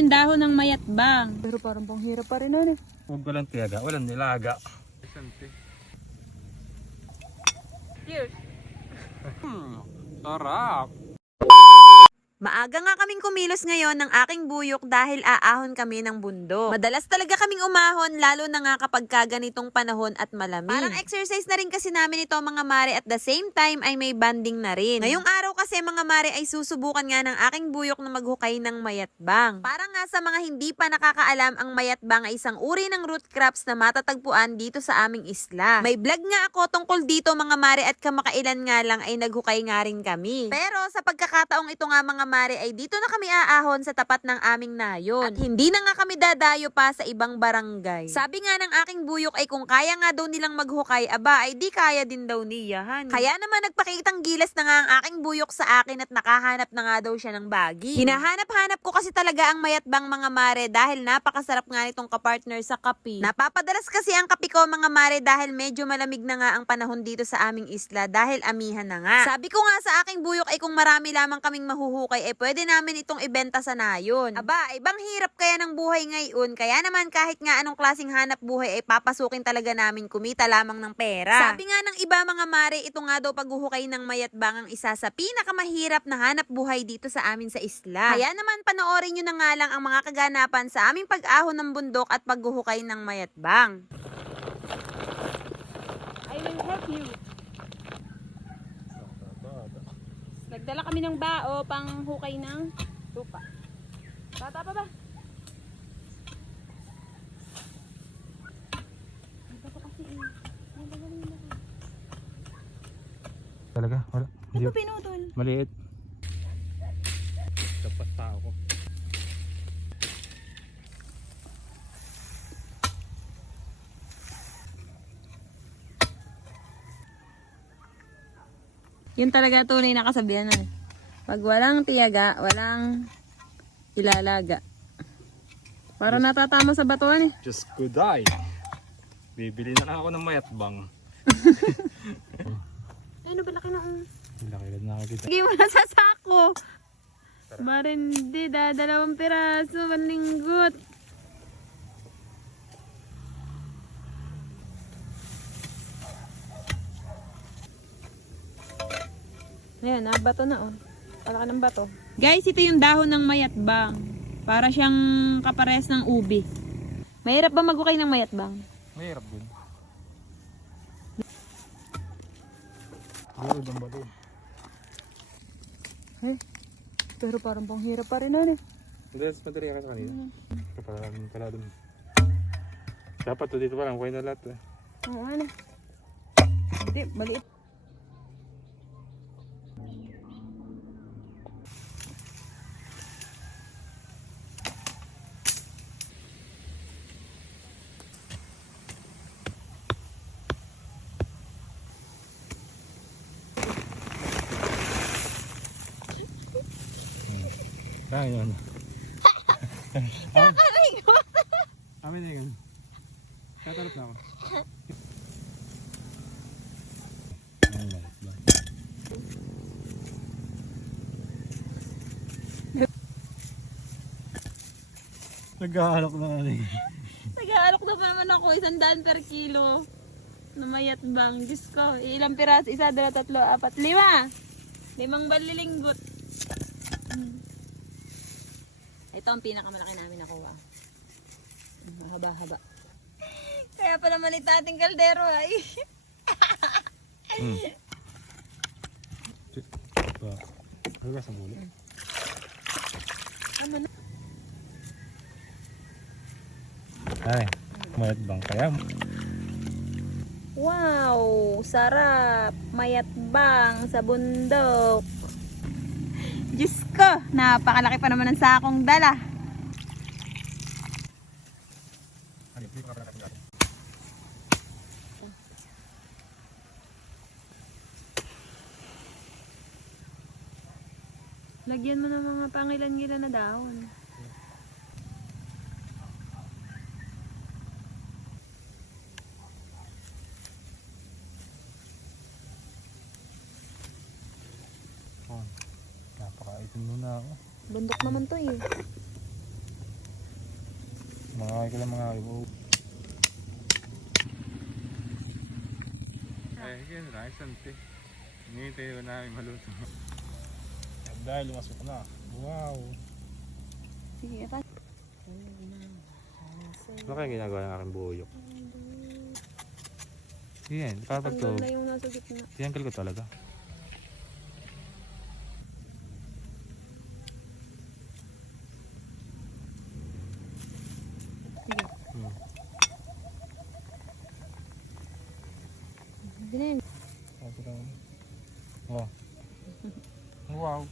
Yung dahon ng mayatbang. Pero parang pang hirap pa rin nun eh. Huwag walang tiyaga, walang nilaga. Cheers. Hmm, sarap. Maaga nga kaming kumilos ngayon ng aking buyok dahil aahon kami ng bundok. Madalas talaga kaming umahon lalo na nga kapag kaganitong panahon at malamig. Parang exercise na rin kasi namin ito mga mare at the same time ay may banding na rin. Ngayong araw kasi mga mare ay susubukan nga ng aking buyok na maghukay ng mayatbang. Para nga sa mga hindi pa nakakaalam ang mayatbang ay isang uri ng root crops na matatagpuan dito sa aming isla. May vlog nga ako tungkol dito mga mare at kamakailan nga lang ay naghukay nga rin kami. Pero sa pagkakataong ito nga mga mare ay dito na kami aahon sa tapat ng aming nayon. At hindi na nga kami dadayo pa sa ibang barangay. Sabi nga ng aking buyok ay kung kaya nga daw nilang maghukay, aba ay di kaya din daw niya. honey. Kaya naman nagpakitang gilas na nga ang aking buyok sa akin at nakahanap na nga daw siya ng bagi. Hinahanap-hanap ko kasi talaga ang mayatbang mga mare dahil napakasarap nga nitong kapartner sa kapi. Napapadalas kasi ang kapi ko mga mare dahil medyo malamig na nga ang panahon dito sa aming isla dahil amihan na nga. Sabi ko nga sa aking buyok ay kung marami lamang kaming mahuhukay ay pwede namin itong ibenta sa nayon. Aba, ibang hirap kaya ng buhay ngayon kaya naman kahit nga anong klaseng hanap buhay ay papasukin talaga namin kumita lamang ng pera. Sabi nga ng iba mga mare, ito nga daw paghuhukay ng mayatbang ang isa sa pinakamahirap na hanap buhay dito sa amin sa isla. Kaya naman panoorin nyo na nga lang ang mga kaganapan sa aming pag-ahon ng bundok at paghuhukay ng mayatbang. I will help you. Nagdala kami ng bao pang hukay ng lupa. Bata pa ba? Eh. Talaga, wala. Hindi, Ito pinutol. maliit. Dapat tao ko. Yun talaga tunay na kasabihan na. Pag walang tiyaga, walang ilalaga. Para natatama sa batuan eh. Just good eye. Bibili na lang ako ng mayatbang. Ano ba laki na um? Laki na ako dito. Sige mo na sa sako. Marindi, da, dalawang piraso, manlinggot. Ayan, ah, bato na oh. Palaka ng bato. Guys, ito yung dahon ng mayatbang. Para siyang kapares ng ubi. Mahirap ba magukay ng mayatbang? Mahirap din. Mahirap ang bato. Eh, pero parang pang hirap pa rin nun eh. Madalas madali ka sa kanila. Kapala pala dun. Dapat to dito parang kuha na lahat eh. Oo, ano? Hindi, maliit. Kaya yun. Kakaray ko! Amin na yun. Tatalap na ako. Nag-aalok na eh. Nag-aalok na pa naman ako, isang daan per kilo. Namayat bang, Diyos ko. Ilang piraso, isa, dalawa, tatlo, apat, lima. Limang balilinggot. Hmm. Ito ang pinakamalaki namin nakuha. Mahaba-haba. Kaya pala malit ating kaldero ay. Hmm. Ba? Ano ba sa bulo? Ay, mayat bang kaya? Wow, sarap. Mayat bang sa bundok. Diyos ko, napakalaki pa naman ng sakong dala. Lagyan mo ng mga pangilan-gilan na dahon. Napakaitim muna ako. Bundok naman to eh. Mga ko lang mga ibo. Ay, yun na, isang te. Hinihintay ko namin maluto. Dahil lumasok na. Wow! Sige, ata. Ano kaya ginagawa ng aking buyok? Yan, kapag to, Tanggal na yung nasa gitna. tinanggal ko talaga. Sige. Hmm. Ganun. Kasi lang. Oh. Wow.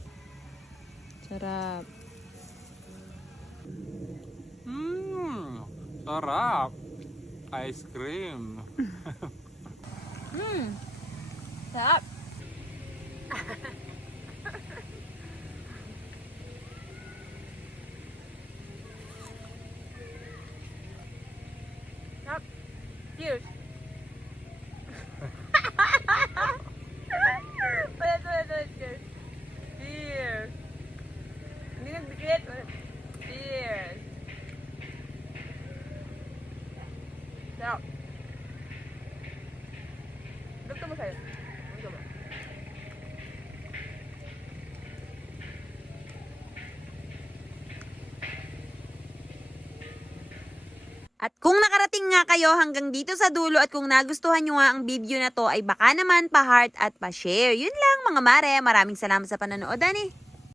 Sarap. Mmm, sarap. Ice cream. Hmm. Sarap. Sarap. Cheers. Ulit, ulit, ulit. Cheers. Cheers. Hindi nagdikit. Ulit. Cheers. Sarap. Gusto mo sa'yo? Gusto mo? At kung nakarating nga kayo hanggang dito sa dulo at kung nagustuhan nyo nga ang video na to ay baka naman pa-heart at pa-share. Yun lang mga mare, maraming salamat sa panonood ani.